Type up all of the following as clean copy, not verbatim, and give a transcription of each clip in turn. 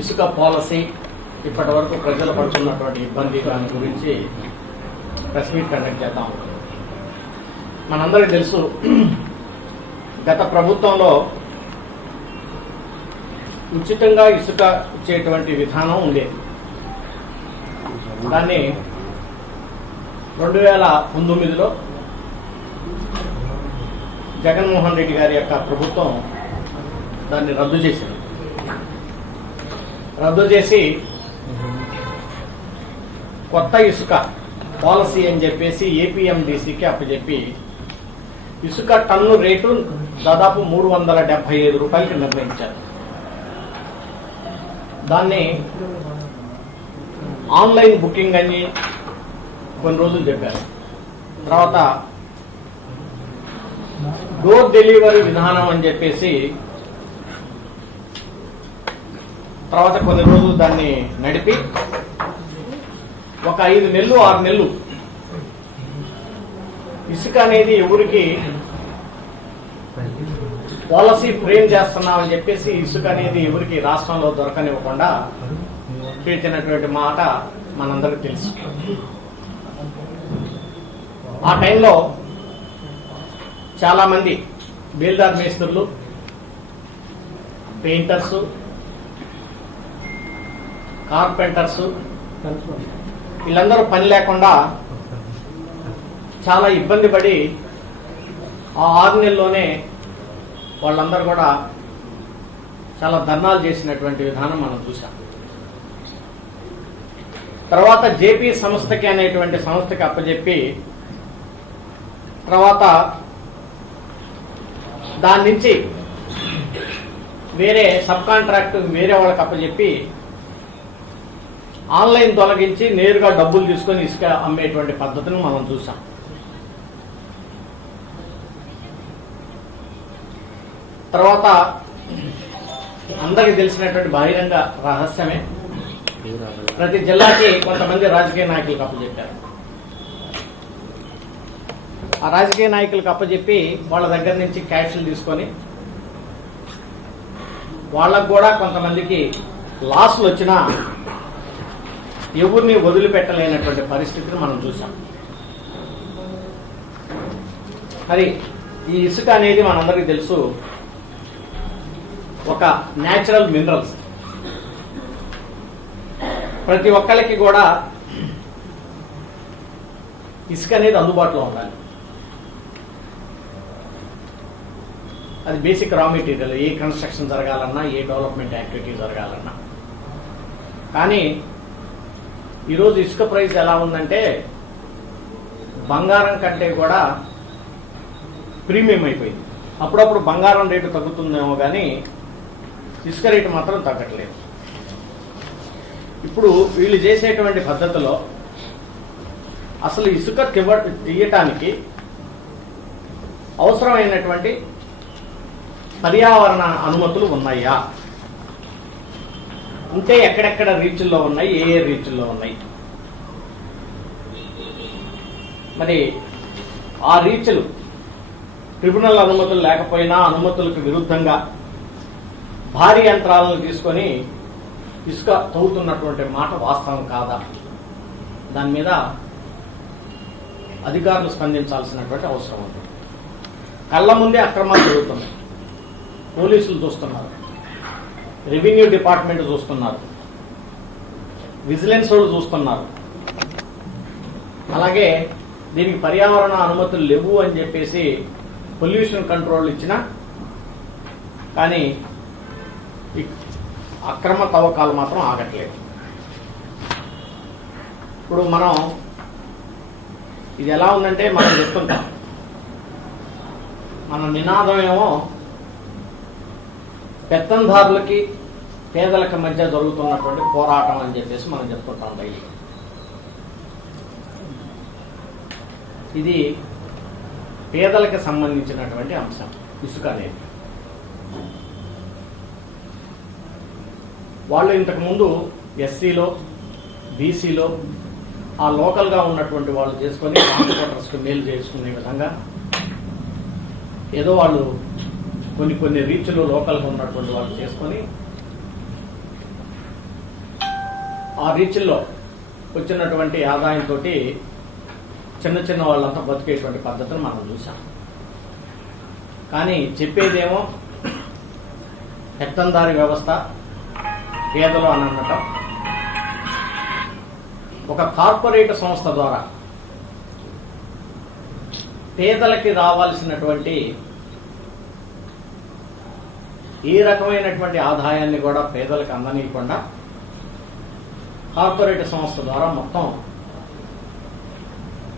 ఇసుక పాలసీ ఇప్పటి వరకు ప్రజలు పడుతున్నటువంటి ఇబ్బంది దాని గురించి ప్రెస్ మీట్ కండక్ట్ చేద్దాం. మనందరికీ తెలుసు, గత ప్రభుత్వంలో ఉచితంగా ఇసుక ఇచ్చేటువంటి విధానం ఉండేది. దాన్ని 2019లో జగన్మోహన్ రెడ్డి గారి యొక్క ప్రభుత్వం దాన్ని రద్దు చేసి కొత్త ఇసుక పాలసీ అని చెప్పేసి ఏపీఎండిసికి అప్పచెప్పి ఇసుక టన్ను రేటు దాదాపు 375 రూపాయలకి నిర్ణయించారు. దాన్ని ఆన్లైన్ బుకింగ్ అని కొన్ని రోజులు చెప్పారు. తర్వాత డోర్ డెలివరీ విధానం అని చెప్పేసి తర్వాత కొన్ని రోజులు దాన్ని నడిపి ఒక 5 నెలలు 6 నెలలు ఇసుక అనేది ఎవరికి పాలసీ ఫ్రేమ్ చేస్తున్నామని చెప్పేసి ఇసుక అనేది ఎవరికి రాష్ట్రంలో దొరకనివ్వకుండా చేసినటువంటి మాట మనందరికీ తెలుసు. ఆ టైంలో చాలా మంది బేల్దార్ మేస్త్రులు, పెయింటర్స్, కార్పెంటర్స్ వీళ్ళందరూ పని లేకుండా చాలా ఇబ్బంది పడి ఆ 6 నెలల్లోనే వాళ్ళందరూ కూడా చాలా ధర్నాలు చేసినటువంటి విధానం మనం చూసాం. తర్వాత జేపీ సంస్థకి అనేటువంటి సంస్థకి అప్పచెప్పి తర్వాత దాని నుంచి వేరే సబ్ కాంట్రాక్ట్ వేరే వాళ్ళకి అప్పచెప్పి ఆన్లైన్ తొలగించి నేరుగా డబ్బులు తీసుకొని ఇసుక అమ్మేటువంటి పద్ధతిని మనం చూసాం. తర్వాత అందరికీ తెలిసినటువంటి బహిరంగ రహస్యమే, ప్రతి జిల్లాకి కొంతమంది రాజకీయ నాయకులకు అప్పచెప్పారు. ఆ రాజకీయ నాయకులకు అప్పచెప్పి వాళ్ళ దగ్గర నుంచి క్యాష్లు తీసుకొని వాళ్ళకు కూడా కొంతమందికి లాస్లు వచ్చినా ఎవరిని వదిలిపెట్టలేనటువంటి పరిస్థితిని మనం చూసాం. మరి ఈ ఇసుక అనేది మనందరికీ తెలుసు, ఒక న్యాచురల్ మినరల్స్. ప్రతి ఒక్కరికి కూడా ఇసుక అనేది అందుబాటులో ఉండాలి. అది బేసిక్ రా మెటీరియల్. ఏ కన్స్ట్రక్షన్ జరగాలన్నా, ఏ డెవలప్మెంట్ యాక్టివిటీ జరగాలన్నా. కానీ ఈరోజు ఇసుక ప్రైస్ ఎలా ఉందంటే బంగారం కంటే కూడా ప్రీమియం అయిపోయింది. అప్పుడప్పుడు బంగారం రేటు తగ్గుతుందేమో కానీ ఇసుక రేటు మాత్రం తగ్గట్లేదు. ఇప్పుడు వీళ్ళు చేసేటువంటి పద్ధతిలో అసలు ఇసుక తీయటానికి అవసరమైనటువంటి పర్యావరణ అనుమతులు ఉన్నాయా, ఉంటే ఎక్కడెక్కడ రీచ్ల్లో ఉన్నాయి, ఏ రీచ్ల్లో ఉన్నాయి, మరి ఆ రీచ్లు ట్రిబ్యునల్ అనుమతులు లేకపోయినా అనుమతులకు విరుద్ధంగా భారీ యంత్రాలను తీసుకొని ఇసుక తవ్వుతున్నటువంటి మాట వాస్తవం కాదా? దాని మీద అధికారులు స్పందించాల్సినటువంటి అవసరం ఉంది. కళ్ళ ముందే అక్రమాలు జరుగుతున్నాయి. పోలీసులు చూస్తున్నారు, రెవెన్యూ డిపార్ట్మెంట్ చూస్తున్నారు, విజిలెన్స్ వాళ్ళు చూస్తున్నారు. అలాగే దీనికి పర్యావరణ అనుమతులు లేవు అని చెప్పేసి పొల్యూషన్ కంట్రోల్ ఇచ్చినా కానీ అక్రమ తవ్వకాలు మాత్రం ఆగట్లేదు. ఇప్పుడు మనం ఇది ఎలా ఉందంటే మనం చెప్తుంటాం, మన నినాదం ఏమో పెత్తందారులకి పేదలకు మధ్య జరుగుతున్నటువంటి పోరాటం అని చెప్పేసి మనం చెప్తుంటాం డైలీ. ఇది పేదలకు సంబంధించినటువంటి అంశం ఇసుక అనేది. వాళ్ళు ఇంతకుముందు ఎస్సీలో, బీసీలో ఆ లోకల్గా ఉన్నటువంటి వాళ్ళు చేసుకొని కాంట్రాక్టర్స్కి మేలు చేసుకునే విధంగా ఏదో వాళ్ళు కొన్ని రీచ్లు లోకల్గా ఉన్నటువంటి వాళ్ళు చేసుకొని ఆ రీచ్ల్లో వచ్చినటువంటి ఆదాయంతో చిన్న వాళ్ళంతా బతికేటువంటి పద్ధతిని మనం చూసాం. కానీ చెప్పేదేమో పెత్తందారి వ్యవస్థ, పేదలు అని అనటం, ఒక కార్పొరేట్ సంస్థ ద్వారా పేదలకి రావాల్సినటువంటి ఏ రకమైనటువంటి ఆదాయాన్ని కూడా పేదలకు అందనీయకుండా కార్పొరేట్ సంస్థ ద్వారా మొత్తం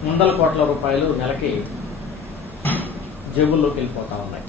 వందల కోట్ల రూపాయలు నెలకి జేబుల్లోకి వెళ్ళిపోతా ఉన్నాయి.